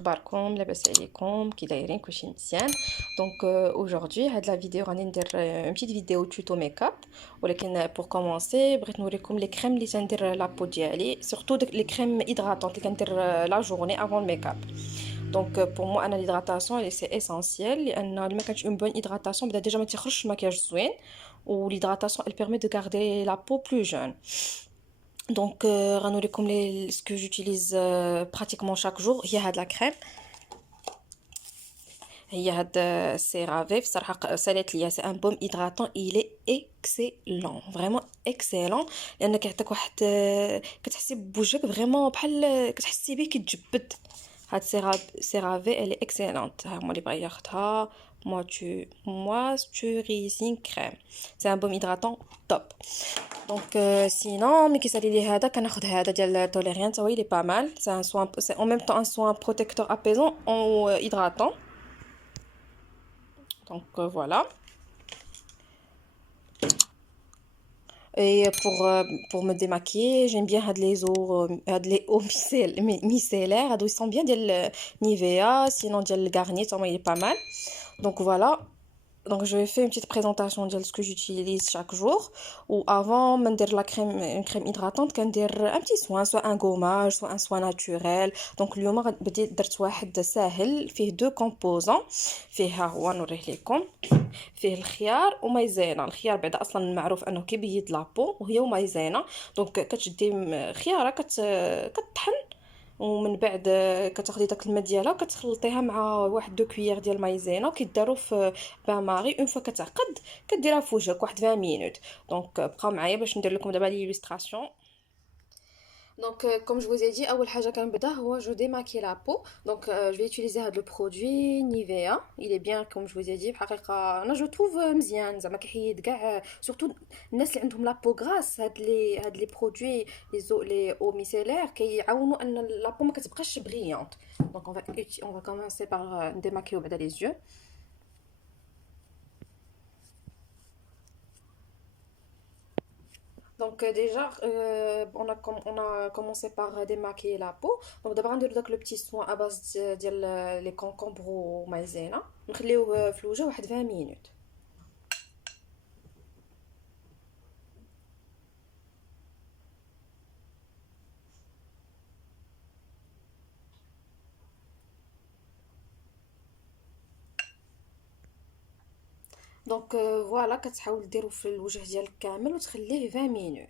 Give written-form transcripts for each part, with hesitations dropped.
اخباركم لاباس عليكم كي دايرين كلشي مزيان. دونك aujourd'hui هاد لا فيديو غادي ندير اون بيتيت فيديو توتو ميك اب، ولكن بور كومونسي بغيت نوريكم لي كريم اللي تندير لابو ديالي، سورتو داك لي كريم هيدراتونط اللي كندير لا جورني افون الميك اب. دونك بور مو انا ليدراتاسيون سي اسينسيال، لان الا ما كانتش اون بون هيدراتاسيون بدا ديجا ما تيخرجش المكياج زوين، و ليدراتاسيون elle permet de garder la peau plus jeune. Donc غنوريكم لي ce que j'utilise pratiquement chaque jour هي هاد لا كريم، هي هاد سيرافي بصراحه سالات ليا. سي ان بوم هيدراتون il est excellent فريمون اكسيلون، لان كيعطيك واحد كتحسي بوجهك فريمون بحال كتحسي به كيتجبد. هاد سيرافي elle est excellente. ها هما اللي بغا ياخدها moisturising crème. c'est un baume hydratant top. Donc sinon ملي كيسالي لي هذا كناخذ هذا ديال توليريان تا هو il est pas mal. c'est un soin, c'est en même temps un soin protecteur apaisant ou hydratant. Donc voilà. Et pour me démaquiller, j'aime bien هاد les eaux micellaires. Ils sont bien ديال Nivea, sinon ديال Garnier, ça il est pas mal. Donc voilà. Donc je vais faire une petite présentation de ce que j'utilise chaque jour. Ou avant de la crème, une crème hydratante, un petit soin, soit un gommage, soit un soin naturel. Donc اليوم بدي درت واحد ساهل فيه deux composants. فيه هو نوريه لكم، فيه الخيار ومايزينا. الخيار بعدا اصلا معروف انه كيبيض لابو، وهي ومايزينا. دونك كتشدي خياره كطحن، ومن بعد كتاخدي داك الماء ديالها وكتخلطيها مع واحد دو كويير ديال مايزينا وكيداروا في بان ماري. اون فوا كتعقد كديرها في وجهك واحد 20 مينوت. دونك بقاو معايا باش ندير لكم دابا ليلوستراسيون. Donc comme je vous ai dit, اول حاجه كنبدا هو je démaquille la peau. Donc je vais utiliser هذا le produit Nivea. Il est bien comme je vous ai dit بحقيقه انا جو trouve مزيان، زعما كيحيد كاع سورتو الناس اللي عندهم لا بو غراس. هاد لي برودوي لي او ميسيلير كيعاونوا ان لا بو ما كتبقاش بريانت. Donc on va commencer par démaquiller بعدا les yeux. Donc déjà on a commencé par démaquiller la peau. Donc d'abord ندير داك لو بتي سوان à base ديال لي كونكومبر ومايزينا، نخليوه في الوجه واحد 20 مينوت. دونك فوالا كتحاول ديرو في الوجه ديالك كامل وتخليه 20 مينوت.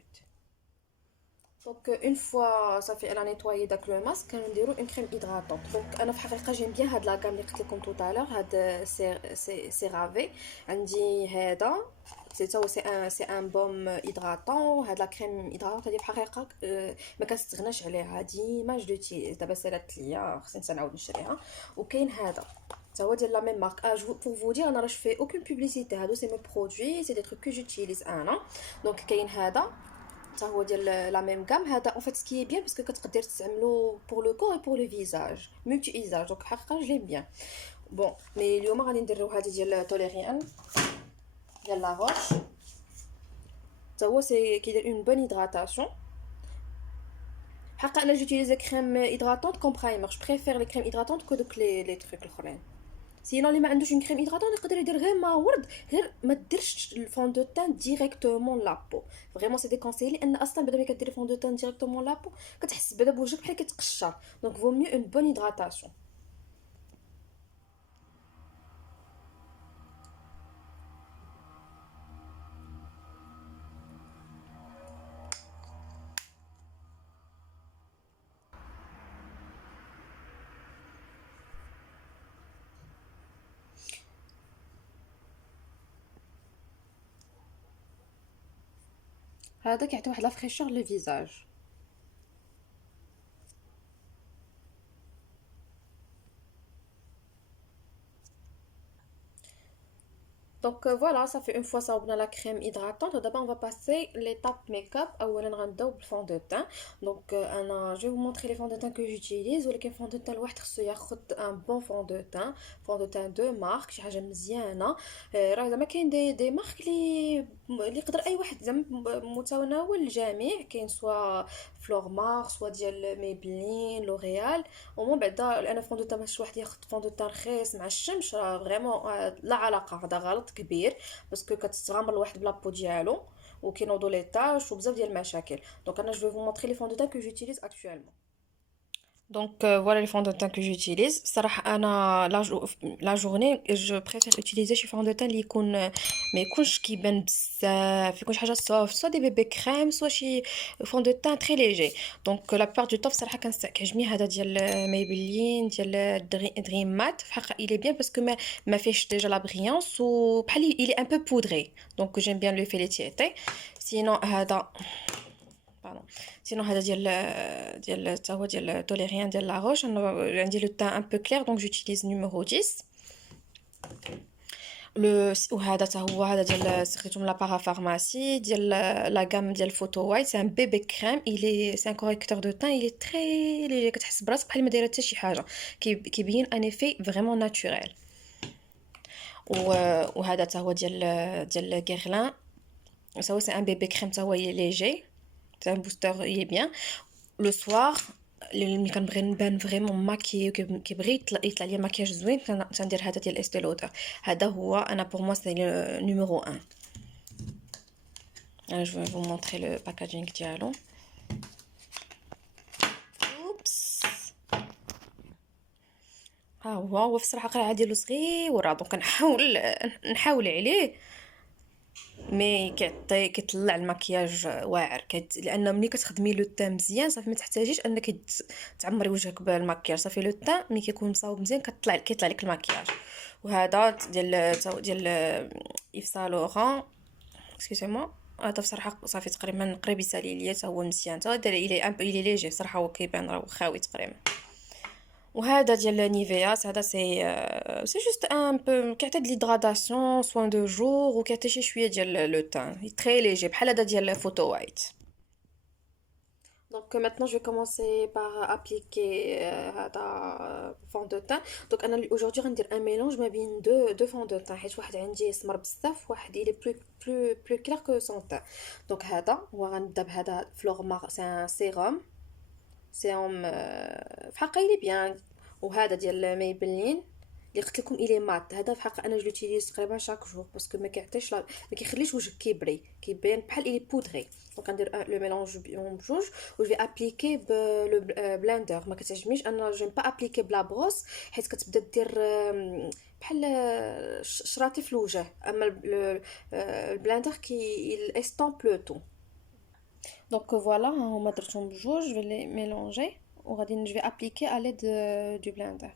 دونك اون فوا صافي الا نيطوايي داك لو ماسك كنديرو اون كريم هيدراتونط. دونك انا في الحقيقه جيم بيان هاد لا غام اللي قلت لكم توتالور، هاد سيرافي عندي هذا سي ان بوم هيدراتون. هاد لا كريم هيدراتونط هادي في الحقيقه ما كنستغناش عليها، ديما جو دوتيليز. دابا سالات ليا خصني نعاود نشريها. وكاين هذا تا هو ديال لا ميم مارك. بور فو دير انا راه في اوكين بوبليسيتي، هادو سي مي برودوي، سي دي تروك كو جوتيليز انا. دونك كاين هذا تا هو ديال لا ميم غام. هذا اون فيت سكي بيان باسكو كتقدر تستعملو بور لو كور و بور لو فيزاج ملتي ايزاج. دونك حقيقه جلي بيان بون. مي اليوم غادي نديرو هذه ديال توليريان ديال لا روش. تا هو سي كيدير اون بون هيدراتاسيون. حقا انا جوتيليز كريم هيدراتونط كوم برايمر. جو بريفير لي كريم هيدراتونط كو دوك لي تروك الاخرين. سينو اللي ما عندوش اون كريم هيدراتونط يقدر يدير غير ما ورد، غير ما ديرش الفون دو تان ديريكتومون لابو. فريمون سي ديكونسيي، لان اصلا بعدا ملي كديري فون دو تان ديريكتومون لابو كتحس بعدا بوجهك بحال كيتقشر. دونك فو ميو اون بون هيدراتاسيون. هذا كيعطي واحد لا فريشور لو فيزاج. Donc voilà, ça fait une fois ça on a la crème hydratante. D'abord on va passer l'étape make-up. اولا غنبداو بالفون دو تان. Donc انا je vais vous montrer les fonds de teint que j'utilise. ولكن فون دو تان الواحد خصو ياخذ ان بون فون دو تان دو مارك، شي حاجه مزيانه. راه زعما كاين دي مارك اللي يقدر اي واحد زعما متناول الجميع. كاين سوا فلورمار سوا ديال ميبلين لوريال. ومن بعد انا فون دو تان باش واحد ياخذ فون دو تان رخيص مع الشمس راه فريمون لا علاقه، هذا غلط كبير باسكو كتغامر الواحد بلابو ديالو وكينوضوا لي تاش وبزاف ديال المشاكل. دونك انا جو فو مونطري لي فون دو تان كو جوتيليز اكطوالمون. Donc voilà les fonds de teint que j'utilise. صراحة أنا la journée je préfère utiliser شي فون دو تان اللي يكون ما يكونش كيبان بزاف، يكون شي حاجة soft، soit des bébés crème soit شي فون دو تان très léger. Donc la plupart du temps صراحة كيعجبني هذا ديال مايبلين ديال دريم مات في حق il est bien parce que ما فيهش déjà la brillance وبحال il est un peu poudré. Donc j'aime bien le fileter. Sinon هذا باردون سينو هذا ديال حتى هو ديال توليريان ديال لا روش. انا عندي لو تان ان بو كلير دونك جوتيليز نيميرو 10. لو وهذا حتى هو هذا ديال سخيتو من لا بارافارماسي ديال لا غام ديال فوتو وايت. سي ان بيبي كريم الي سي ان كوريكتور دو تان الي تري ليجي، كتحس براسك بحال ما دايره حتى شي حاجه، كيبين ان ايفي فريمون ناتوريل. وهذا حتى هو ديال غيرلان، ça c'est un bébé crème, ça est léger, c'est un booster, il est bien. Le soir اللي كنبغي نبان فريمون ماكي وكيبغي يطلع لي مكياج زوين كندير هذا ديال استي لودر. هذا هو انا بور موا سي نيميرو 1. انا جو فو مونطري لو باكاجينغ ديالو. اوبس ها هو في الصراحه قرعه ديالو صغيره دونك نحاول عليه مي كيطلع المكياج واعر لان ملي كتخدمي لو تان مزيان صافي ما تحتاجيش انك تعمري وجهك بالمكياج، صافي لو تان ملي كيكون مصاوب مزيان كيطلع لك المكياج. وهذا ديال ايف سان لوران اكسكيوزي هذا بصراحه صافي تقريبا قريب يسالي ليا حتى هو مزيان، حتى دار الي ليجي صراحه، هو كيبان راه خاوي تقريبا. وهذا ديال نيفيا هذا سي جوست ان بو كيعطي ليدغاداسيون سوان دو جور وكيعطي شي شويه ديال لو تان تري ليجي بحال هذا ديال فوتو وايت. Donc maintenant je vais commencer par appliquer هذا fond de teint. Donc انا aujourd'hui غندير un mélange ما بين deux fonds de teint حيت واحد عندي اسمر بزاف واحد il est plus clair que son teint. Donc هذا هو غنبدا بهذا فلورمار سي ان سيروم في حقه il est bien. وهذا ديال مايبلين اللي قلت لكم الي مات، هذا في حق انا جو لوتيليز تقريبا شاك جور باسكو ما كيعطيش ما كيخليش وجهك كيبري كيبان بحال الي بودري. دونك غندير لو ميلونج بجوج و جو في لو بلندر. ما كتعجبنيش انا جيم با ابليكي بلا بروس حيت كتبدا دير بحال شراطي في الوجه، اما البلندر كي استامب لو تو. دونك فوالا هما درتهم بجوج جو لي ميلونجي وغادي جو ابليكي ا ليد دو بلندر.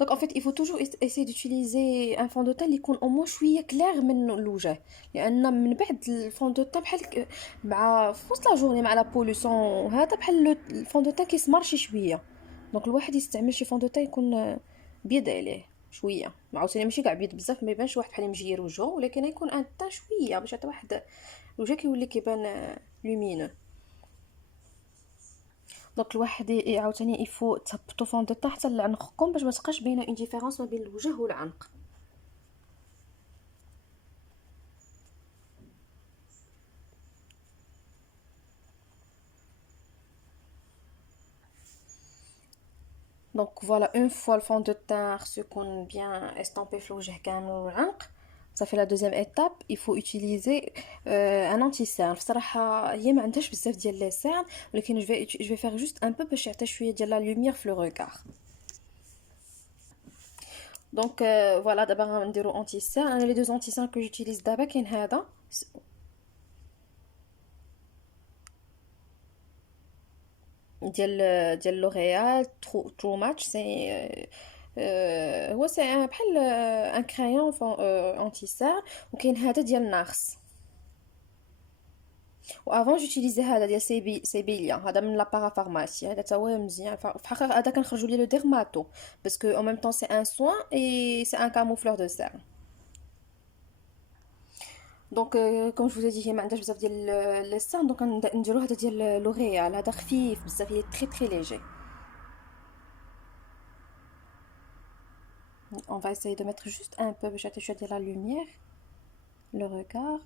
Donc en fait il faut toujours essayer d'utiliser un fond de teint اللي يكون au moins شويه كلير من الوجه، لان من بعد الفون دو تان بحال مع في وسط لا جورني مع لا بوليسيون هذا بحال الفون دو تان كيسمر شي شويه. دونك الواحد يستعمل شي فون دو تان يكون بيض عليه شويه، عاوتاني ماشي كاع بيض بزاف ما يبانش واحد بحال مجير وجهه، ولكن يكون ان تان شويه باش حتى واحد الوجه كيولي كيبان لومينو. دونك الواحد عاوتاني يفو تهبطو فون دو طون حتى لعنقكم باش ما تبقاش باينه اون ديفيرونس ما بين الوجه والعنق. دونك فوالا اون فوا الفون دو طون خصو يكون بيان استامبي في الوجه كامل والعنق. صافي لا دوزيام ايتاب يفو اوتيليزي ان انتي سان. بصراحه هي ما عندهاش بزاف ديال لي سان، ولكن جو فيغ جوست ان بو باش يعطي شويه ديال لا لوميير في لو ريغار. دونك فوالا دابا غنديرو انتي سان. انا لي دوز انتي سان كو جوتيليز دابا كاين هذا ديال لوريال ترو ماتش سي هو سي بحال ان كرايون انتي سان. وكاين هذا ديال نارس وافون جوتيليزي هذا ديال سيبيليا، هذا من لابارا فارماسي، هذا تا هو مزيان. في الحقيقه هذا كنخرجوا ليه لو ديرماتو باسكو او ميم طون سي ان سوين اي سي ان كاموفلور دو سيرن. دونك كوم جو دي هي ما عندهاش بزاف ديال لي سان، دونك نديرو هذا ديال لوريال، هذا خفيف بزاف، il est très très léger. On va essayer de mettre juste un peu باش يعطي شويه ديال la lumière le regard.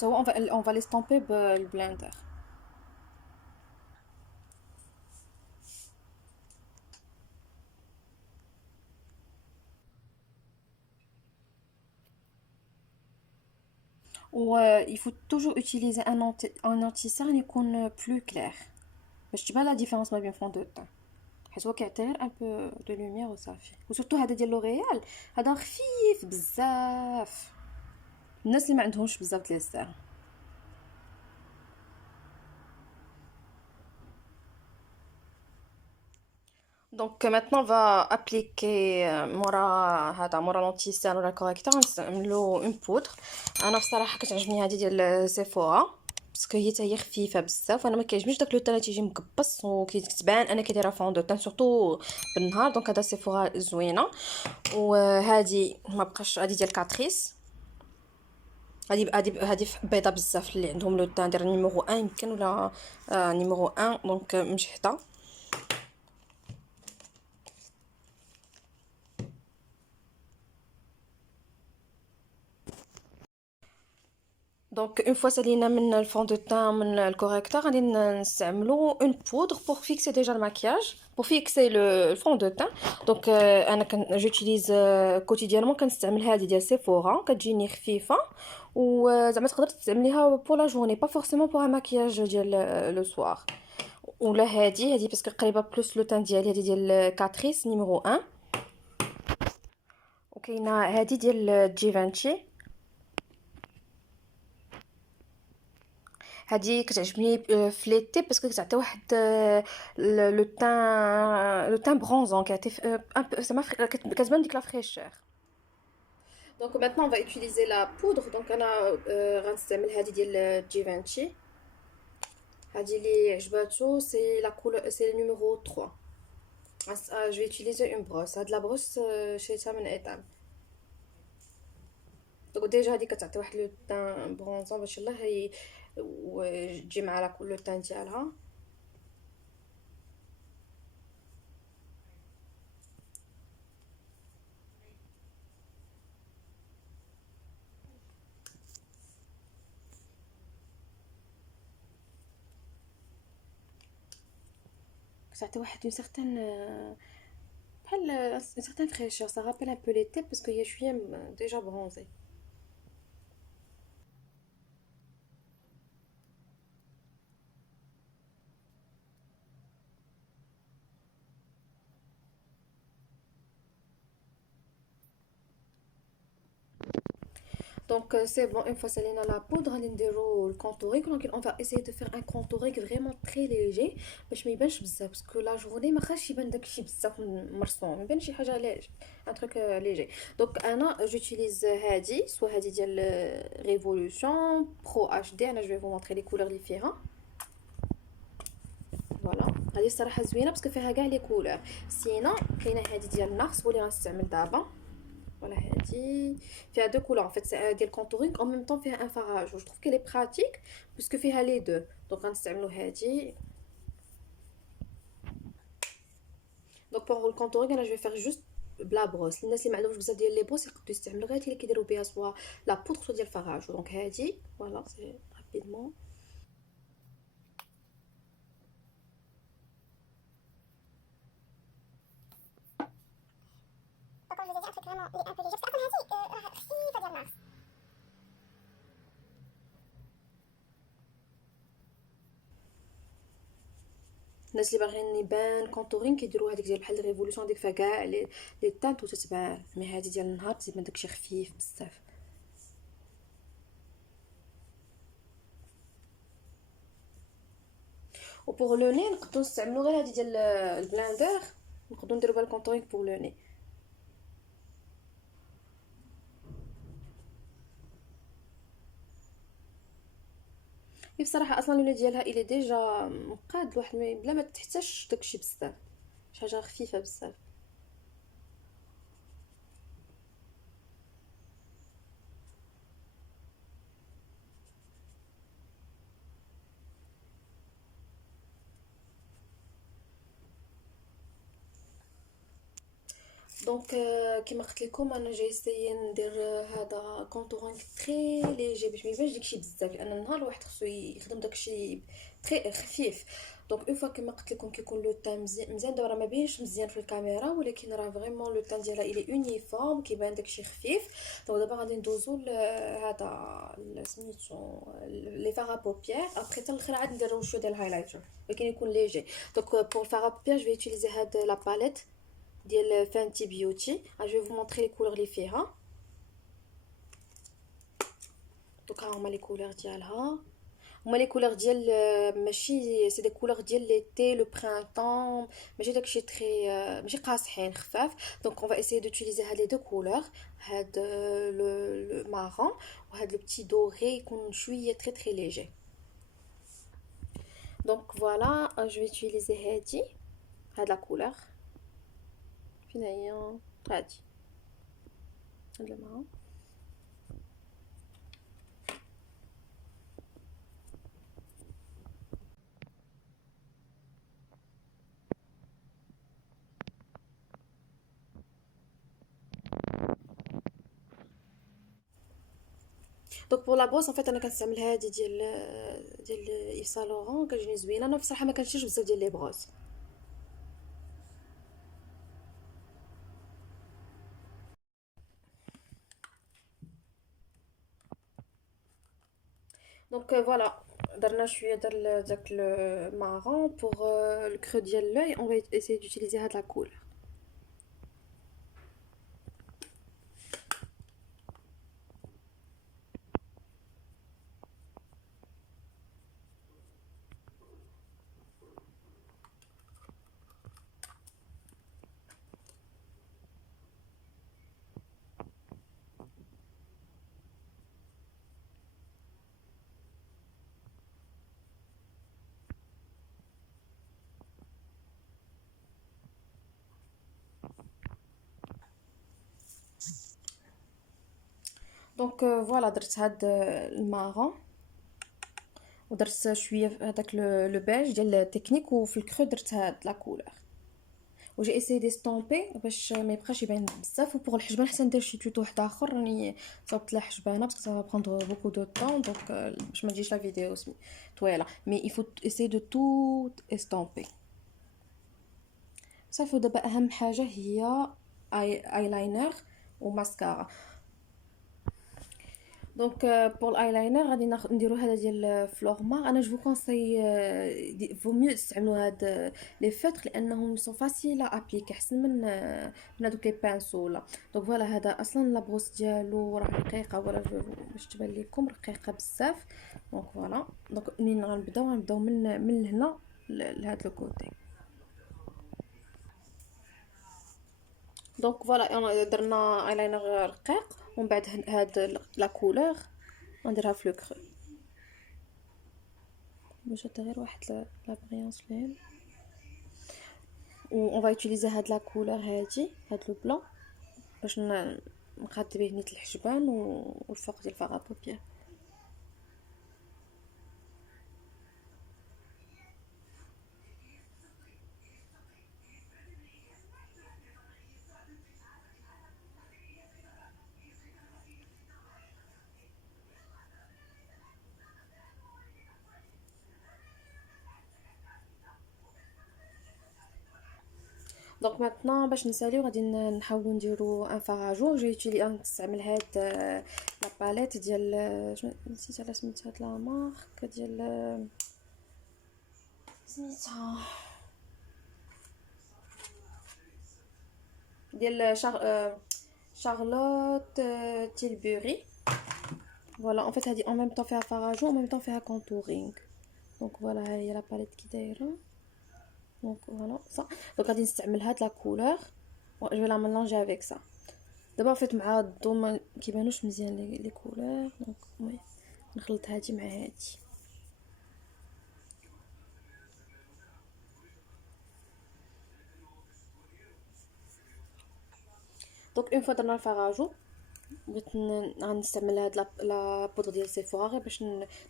So on va l'estomper بالبلندر. Il faut toujours utiliser un anti-cerne يكون plus clair باش تبان لا ديفيرونس ما بين فون دو تان، حيت هو كيعطي غير ان بو دو لوميير وصافي. وسورتو هذا ديال لوريال هذا خفيف بزاف، الناس اللي ما عندهمش بزاف ديال السيرن. Donc maintenant on va appliquer مورا لونتيسيرن ولا كوريكتور نستعملو اون بودر. انا بصراحه كتعجبني هذه ديال سيفورا باسكو هي حتى هي خفيفه بزاف، وانا ما كيعجبنيش داك لو تان تيجي مكبص وكتبان انا كديرها فون دو تان سورتو بالنهار. دونك هذا سيفورا زوينه. وهذه ما بقاش، هذه ديال كاتريس، هذه بيضه بزاف اللي عندهم لو تان ديال نيميرو 1 يمكن ولا نيميرو 1، دونك مجهده. دونك اون فوا سالينا من الفون دو تان من الكوريكتور غادي نستعملو اون بودر بور فيكسي ديجا الماكياج، بور فيكسي لو الفون دو تان. دونك انا جوتيليز كوتيديانمون كنستعمل هذه ديال سيفورا، كتجيني خفيفه وزعما تقدر تستعمليها بور لا جورني با فورسيمون بور ماكياج ديال لو سوار. ولا هذه باسكو قريبه بلوس لو تان ديالي، هذه ديال كاتريس نيميرو 1. وكاينه هذه ديال جيفانشي، هذه كتعجبني في ليتي باسكو كتعطي واحد لو تان برونزون، كيعطي ان زعما كتبان ديك لا فريشور. دونك maintenant on va utiliser la poudre. دونك انا غنستعمل هذه ديال جيفانشي، هذه اللي عجباتو سي لا كولور سي نيميرو 3. je vais utiliser une brosse. هاد لا بروس شريتها من ايطال. دونك ديجا هذه كتعطي واحد لو تان برونزون باش الله هي وتجي مع لا لو تان ديالها. كتعطي واحد اون سيغتان بحال اون سيغتان فريشور، ça rappelle un peu l'été parce que هي شويه déjà bronzée. Donc c'est bon, une fois salina la poudre غادي نديرو الكونتوريك. دونك on va essayer de faire un contouring vraiment très léger باش ما يبانش بزاف باسكو لا جورني ما خاصش يبان داكشي بزاف مرسوم، يبان شي حاجه ليج ان تروك ليجي. دونك انا جوتيليز هذه سوا هذه ديال ريفولوشن برو اتش دي. انا جو في فو مونطري لي كولور ديفيرون. فوالا هذه الصراحه زوينه باسكو فيها كاع لي كولور. سينا كاينه هذه ديال نارس واللي غنستعمل دابا. Voilà, فيها deux couleurs en fait, c'est ديال contouring en même temps فيها un farage. Je trouve qu'elle est pratique puisque فيها les deux. Donc غنستعملو هادي. Donc pour le contouring انا je vais faire juste بلا بروس. الناس اللي ما عندهمش بزاف ديال لي بروس يقدروا يستعملوا غير اللي كيديروا بها سوا لا بودر سوا ديال الفراج. دونك هادي فوالا سي رابيدمون. الناس اللي باغيين يبان كونتورين كيديروا هذيك ديال بحال ريفولوشن ديك فيها كاع لي تانت وتتبان، مي هذه ديال النهار تيبان داكشي خفيف بزاف. وبور لو ني نقدروا نستعملوا غير هذه ديال البلاندر، نقدروا نديروا بها الكونتورينغ بور لو ني. هي بصراحه اصلا اللون ديالها الى ديجا مقاد، الواحد بلا ما تحتاجش داكشي بزاف، شي حاجه خفيفه بزاف. دونك كيما قلت لكم انا جاي اسيي ندير هذا كونتورينغ تري ليجي باش ما يبانش داكشي بزاف، لان النهار الواحد خصو يخدم داكشي تري خفيف. دونك اون فوا كيما قلت لكم كيكون لو تان مزيان دابا راه ما بينش مزيان في الكاميرا، ولكن راه فريمون لو تان ديالها الي اونيفورم كيبان داكشي خفيف. دونك دابا غادي ندوزو هذا سميتو لي فار ا بوبيير، ابري حتى الاخر عاد نديرو شويه ديال الهايلايتر ولكن يكون ليجي. دونك بور فار ا بوبيير جو في utiliser هاد لا باليت ديال فانتي بيوتي. جو vous montrer les couleurs اللي فيها. دوكا هما لي كولور ديالها، هما لي كولور ديال ماشي سي دي كولور ديال ليتي لو برينتون، ماشي داكشي تري ماشي قاصحين خفاف. دونك اون فا اسيي دوتيليزي هاد لي دو كولور، هاد لو مارون وهاد لو بتي دوري يكون شويه تري تري ليجي. دونك فوالا جو في utiliser هادي، هاد لا كولور فين هي، هادي هاد المارون. دونك بور لا بوس ان فيت انا كنستعمل هادي ديال ايف سان لوران، كتجيني زوينه. انا بصراحه ما كنشريش بزاف ديال لي بروس. دونك فوالا درنا شويه ديال داك المارون بور لو كرو ديال لوي. اون va essayer d'utiliser هاد لا كولور. دونك فوالا درت هاد المارون ودرت شويه هذاك لو بيج ديال التكنيك، وفي الكرو درت هاد لا كولور. وجي اسيي دي ستومبي باش ما يبقاش يبان بزاف. وبور الحجبان حتى ندير شي توتو واحد اخر راني صوبت لا حجبانه باسكو سا بروندر بوكو دو طون. دونك باش ما تجيش لا فيديو طويله، مي il faut essayer de tout estomper. صافي دابا اهم حاجه هي ايلاينر وماسكارا. دونك بور الايلاينر غادي نديرو هذا ديال فلورما. انا جو كونساي فو ميو تستعملوا هاد لي فوتر لانهم سو فاسيل ابليكي احسن من هذوك لي بانسو ولا. دونك فوالا هذا اصلا لا بروس ديالو راه رقيقه، ولا باش تبان لكم رقيقه بزاف. دونك فوالا دونك منين غنبداو من هنا لهاد لو كوتي. دونك فوالا درنا ايلاينر رقيق، ومن بعد هاد لا كولور غنديرها في لو كرو باش حتى غير واحد لا بريونس لين. و اون فا يوتيليزي هاد لا كولور هادي، هاد لو بلون باش نقاد به نيت الحجبان والفوق ديال فاغا بوبيير. دونك ماتنا باش نساليو غادي نحاولوا نديرو ان فاراجو. نستعمل هاد لا باليت ديال نسيت على سميت هاد لا مارك ديال سميتها ديال شارلوت تيلبوري. فوالا ان فيت هادي ان ميم طون فيها فاراجو، ان ميم طون فيها كونتورينغ. دونك فوالا ها هي لا باليت كي دايره. دونك فوالا صا دونك غادي نستعمل هاد لا كولور و جو لا ميلونجي افيك سا. دابا فيت مع الضو ما كيبانوش مزيان لي كولور. دونك المهم نخلط هادي مع هادي. دونك اون فوا درنا الفراجو بغيت غنستعمل هاد لا بودر ديال سيفورا غير باش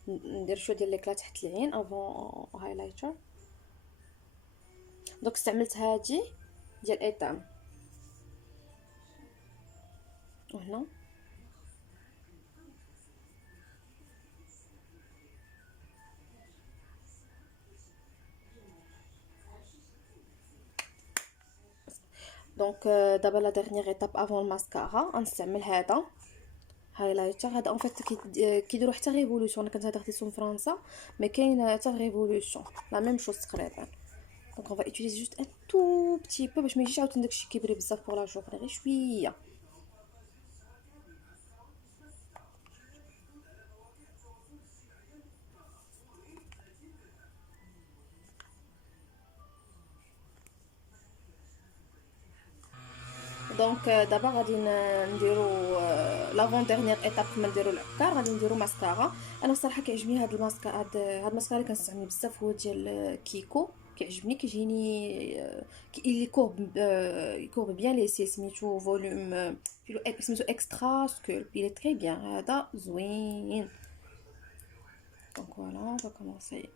ندير شويه ديال ليكلا تحت العين افون هايلايتر. دونك استعملت هادي ديال ايتام وهنا. دونك دابا لا ديرنيير ايتاب افون الماسكارا غنستعمل هذا هايلايتر. هذا اون فيت كيديروا حتى ريفولوشن. انا كنت هذا خديتو من فرنسا مي كاين حتى ريفولوشن لا ميم شوز تقريبا. دونك on va utiliser juste un tout petit peu باش ما يجيش عاوتاني داكشي كيبري بزاف بوغ لا جورني غير شويه. دونك دابا غادي نديرو لافون ديرنيير ايتاب قبل ما نديرو العكار. غادي نديرو ماسكارا. انا الصراحه كيعجبني هاد الماسكارا. هاد الماسكارا اللي كنستعمل بزاف هو ديال كيكو. كيعجبني كيجيني اللي كورب بيان لي سي سميتو فوليوم فيلو سميتو اكسترا سكولب il est très bien. هذا زوين. دونك فوالا on va commencer.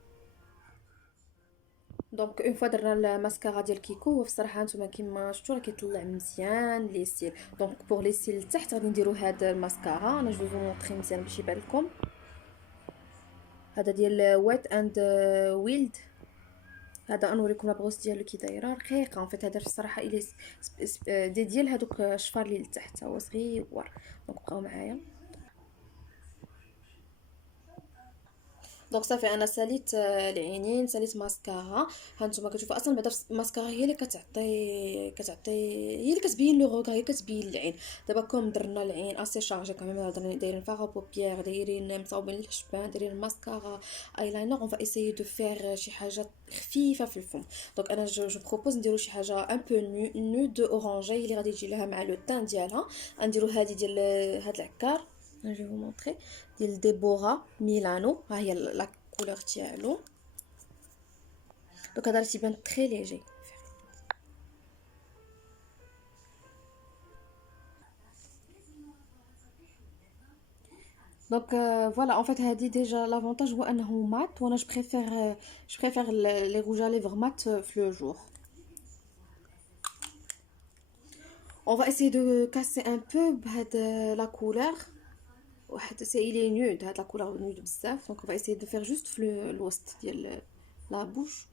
دونك اون فوا درنا الماسكارا ديال كيكو هو الصراحه نتوما كيما شفتوا راه كيطلع مزيان لي سيل. دونك بوغ لي سيل لتحت غادي نديرو هاد الماسكارا. انا جو فو مونطري مزيان باش يبان لكم. هذا ديال ويت اند ويلد. هذا نوريكم لا بروس ديالو كي دايره رقيقه. فيت هذا الصراحه الي دي ديال هذوك الشفار اللي لتحت هو صغيور. دونك بقاو معايا. دونك صافي انا ساليت العينين ساليت ماسكارا. ها نتوما كتشوفوا اصلا بعدا الماسكارا هي اللي كتعطي هي اللي كتبين لو غوغ هي كتبين العين. دابا كوم درنا العين اسي شارجي كامل دايرين فاغا بوبيير دايرين مصاوبين الحشبان دايرين الماسكارا ايلاينر. اون فا ايسيي دو فير شي حاجه خفيفه في الفم. دونك انا جو بروبوز نديرو شي حاجه ان بو نود اورانجي اللي غادي تجي لها مع لو تان ديالها. غنديرو هذه ديال هاد العكار. Je vais vous montrer ديال ديبورا ميلانو. ها هي لا كولور ديالو. دونك هذا راه تيبان تري ليجي. دونك فوالا اون فيت هذه ديجا لافونتاج هو انه مات وانا جو بريفير لي روج ا ليفر مات في لو جور. on va essayer de casser un peu بهاد لا كولور. واحد سي الي نود هاد لا كولور نود بزاف. دونك on va essayer de faire juste في الوسط ديال لا بوش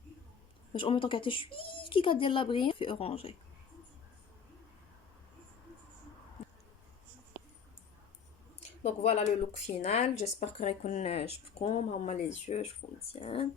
باش او ميطون كيعطي شويه كيكه ديال لا بغي في اورانجي. دونك فوالا لو لوك فينال. جيسبر كو غيكون عجبكم. هما لي يو شوفوا مزيان.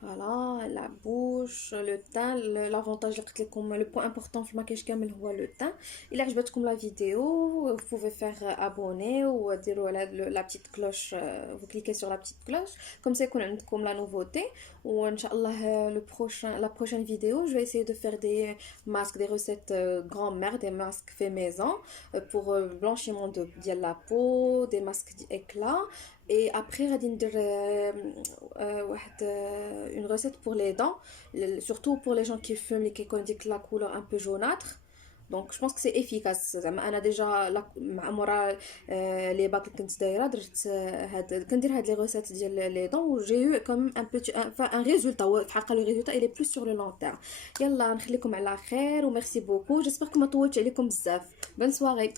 فوالا لا بوش لو تان. لافونتاج اللي قلت لكم لو بوين امبورطون في الماكياج كامل هو لو تان. الا عجبتكم لا فيديو بوفي فير ابوني وديروا على لا بتيت كلوش. vous cliquez sur la petite cloche comme ça يكون عندكم لا نوفوتي. وان شاء الله le prochain la prochaine vidéo je vais essayer de faire des masques des recettes grand-mère des masques fait maison pour blanchiment de ديال la peau des masques d'éclat. Et après غادي ندير واحد une recette pour les dents surtout pour les gens qui fument اللي كيكون ديك la couleur un peu jaunâtre. دونك جو بونس كو سي افيكاس. زعما انا ديجا مع مورا لي باك اللي كنت دايره درت كندير هاد لي ريسيت ديال لي دون و جي يو كوم ان بيتي ان ريزولتا. في الحقيقه لو ريزولتا الي بلوس سور لو لون تيرم. يلا نخليكم على خير وميرسي بوكو. جيسبر كو ما طولتش عليكم بزاف. بون سواري.